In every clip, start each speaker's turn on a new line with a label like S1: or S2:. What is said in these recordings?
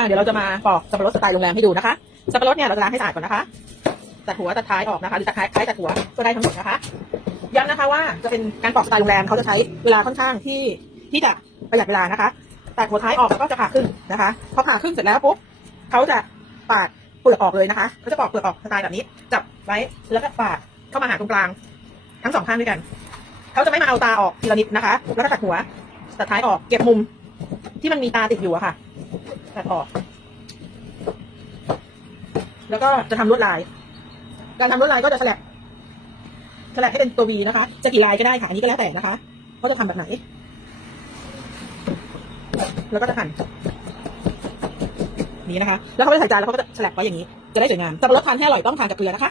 S1: ะเดี๋ยวเราจะมาปอกสับปะรดสไตล์โรงแรมให้ดูนะคะ สับปะรดเนี่ยเราจะล้างให้สะอาดก่อนนะคะตัดหัวตัดท้ายออกนะคะหรือตัดท้ายท้ายตัดหัวก็ได้ทั้งหมดนะคะย้ำนะคะว่าจะเป็นการปอกสไตล์โรงแรมเขาจะใช้เวลาค่อนข้างที่ที่จะประหยัดเวลานะคะตัดหัวท้ายออกแล้วก็จะผ่าครึ่งนะคะพอผ่าครึ่งเสร็จแล้วปุ๊บเขาจะปาดเปลือกออกเลยนะคะเขาจะปอกเปลือกออกสไตล์แบบนี้ จับไว้แล้วก็ปาดเข้ามาหาตรงกลาง ทั้งสองข้างด้วยกันเขาจะไม่มาเอาตาออกทีละนิดนะคะ แล้วก็ตัดหัวตัดท้ายออกเก็บมุมที่มันมีตาติดอยู่อะค่ะ ตัดออก แล้วก็จะทำลวดลาย การทำลวดลายก็จะสลับสลับให้เป็นตัววีนะคะ จะกี่ลายก็ได้ค่ะ อันนี้ก็แล้วแต่นะคะเขาจะทำแบบไหน แล้วก็จะหั่นนี้นะคะ แล้วเขาไปใส่จานแล้วเขาก็จะสลับไว้อย่างนี้ จะได้สวยงามสับปะรดทานให้อร่อยต้องทานกับเกลือนะคะ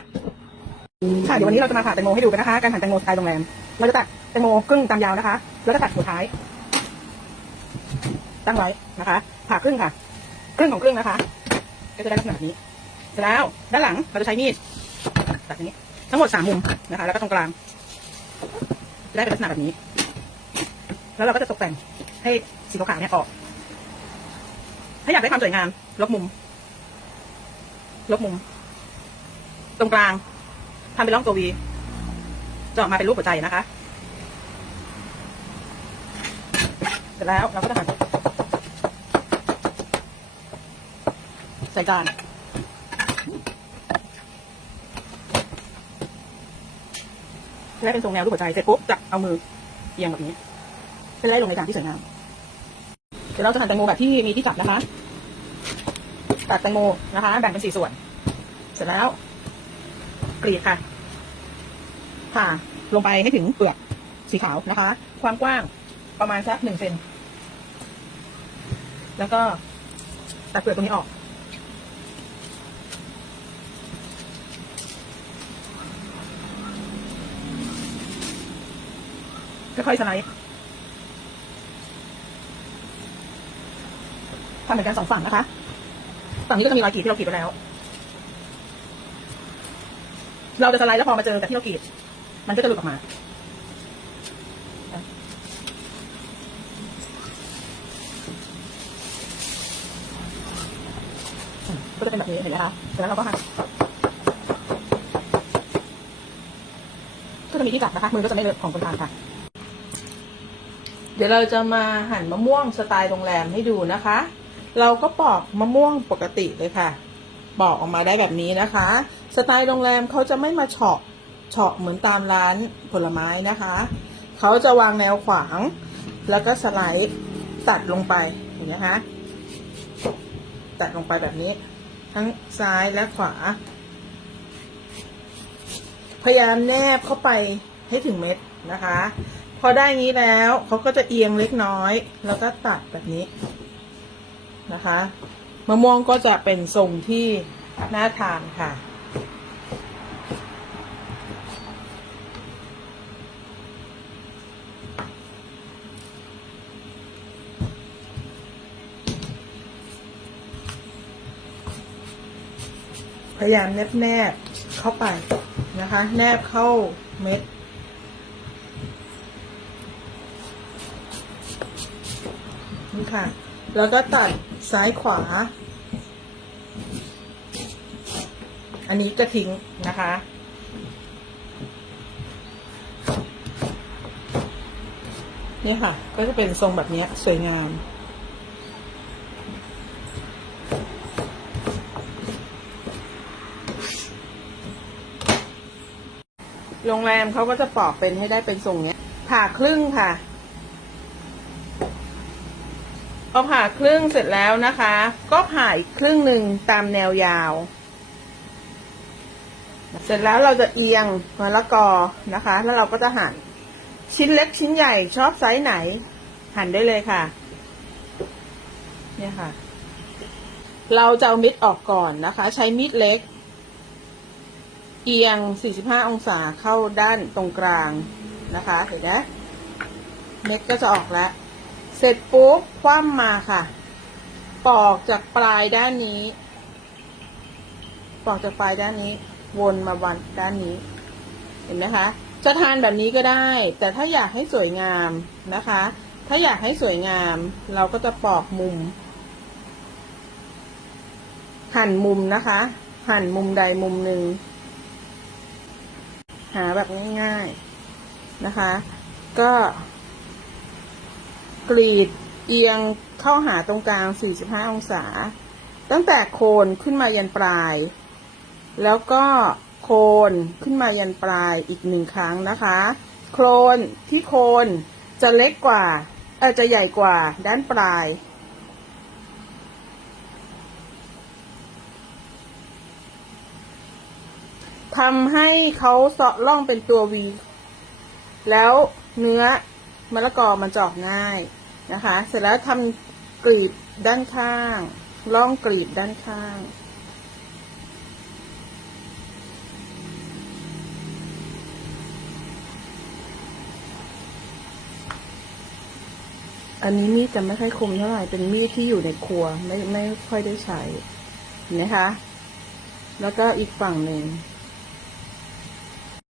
S1: ค่ะเดี๋ยววันนี้เราจะมาผ่าแตงโมให้ดูกันนะคะ การหั่นแตงโมสไตล์โรงแรม เราจะตัดแตงโมครึ่งตามยาวนะคะ แล้วก็ตัดหัวท้าย ตั้งไว้นะคะ ผ่าครึ่งค่ะ ครึ่งของครึ่งนะคะ ก็จะได้ลักษณะนี้ เสร็จแล้วด้านหลังเราจะใช้มีดตัดอย่างนี้ ทั้งหมดสามมุมนะคะ แล้วก็ตรงกลางจะได้เป็นลักษณะแบบนี้ แล้วเราก็จะตกแต่งให้สีขาวๆเนี่ยออก ถ้าอยากได้ความสวยงามลบมุม ลบมุม ตรงกลางทำเป็นร่องตัววี จะออกมาเป็นรูปหัวใจนะคะ เสร็จแล้วเราก็จะหั่น ส่จานจะได้เป็นทรงแนวรูปหัวใจเสร็จปุ๊บจะเอามือเอียงแบบนี้จะได้ลงในจานที่สวยงามเดี๋ยวเราจะหั่นแตงโมแบบที่มีที่จับนะคะตัดแตงโมนะคะแบ่งเป็นสี่ส่วน เสร็จแล้ว กรีดค่ะผ่าลงไปให้ถึงเปลือกสีขาวนะคะ ความกว้างประมาณสักหนึ่งเซนแล้วก็ตัดเปลือกตรงนี้ออก ค่อยๆสไลด์ทำเหมือนกันสองฝั่งนะคะ ฝั่งนี้ก็จะมีรอยกรีดที่เรากรีดไปแล้ว เราจะสไลด์แล้วพอมาเจอกับที่เรากรีด มันก็จะหลุดออกมาก็จะเป็นแบบนี้เห็นไหมคะแล้วเราก็หั่นก็จะมีที่กัดนะคะ มือก็จะไม่เลอะของคนทานค่ะ
S2: เดี๋ยวเราจะมาหั่นมะม่วงสไตล์โรงแรมให้ดูนะคะ เราก็ปอกมะม่วงปกติเลยค่ะ ปอกออกมาได้แบบนี้นะคะ สไตล์โรงแรมเขาจะไม่มาเฉาะเฉาะเหมือนตามร้านผลไม้นะคะ เขาจะวางแนวขวาง แล้วก็สไลด์ตัดลงไปเห็นไหมคะ ตัดลงไปแบบนี้ ทั้งซ้ายและขวา พยายามแนบเข้าไปให้ถึงเม็ดนะคะ พอได้งี้แล้วเขาก็จะเอียงเล็กน้อย แล้วก็ตัดแบบนี้นะคะมะม่วงก็จะเป็นทรงที่น่าทานค่ะ พยายามแนบแนบเข้าไปนะคะ แนบเข้าเม็ด ค่ะ แล้วก็ตัดซ้ายขวา อันนี้จะทิ้งนะคะนี่ค่ะ ก็จะเป็นทรงแบบนี้สวยงามโรงแรมเขาก็จะปอกเป็นให้ได้เป็นทรงเนี้ยผ่าครึ่งค่ะ พอผ่าครึ่งเสร็จแล้วนะคะ ก็ผ่าอีกครึ่งหนึ่งตามแนวยาว เสร็จแล้วเราจะเอียงมะละกอนะคะ แล้วเราก็จะหั่นชิ้นเล็กชิ้นใหญ่ชอบไซส์ไหน หั่นได้เลยค่ะ เนี่ยค่ะ เราจะเอามิดออกก่อนนะคะ ใช้มีดเล็ก เอียง 45 องศาเข้าด้านตรงกลางนะคะ เห็นไหมเม็ดก็จะออกแล้ว เสร็จปุ๊บคว่ำมาค่ะ ปอกจากปลายด้านนี้ ปอกจากปลายด้านนี้ วนมาวันด้านนี้ เห็นไหมคะ จะทานแบบนี้ก็ได้ แต่ถ้าอยากให้สวยงามนะคะ ถ้าอยากให้สวยงาม เราก็จะปอกมุม หั่นมุมนะคะ หั่นมุมใดมุมหนึ่ง หาแบบง่ายๆนะคะ ก็ กรีดเอียงเข้าหาตรงกลาง 45 องศา ตั้งแต่โคนขึ้นมายันปลาย แล้วก็โคนขึ้นมายันปลายอีกหนึ่งครั้งนะคะ โคนที่โคนจะเล็กกว่าเออจะใหญ่กว่าด้านปลาย ทำให้เขาเสาะล่องเป็นตัววีแล้วเนื้อมะละกอมันจะออกง่าย นะคะ เสร็จแล้วทำกรีบด้านข้างล่องกรีบด้านข้างอันนี้มีดจะไม่ค่อยคมเท่าไหร่ เป็นมีดที่อยู่ในครัวไม่ไม่ค่อยได้ใช้เห็นไหมคะ แล้วก็อีกฝั่งหนึ่ง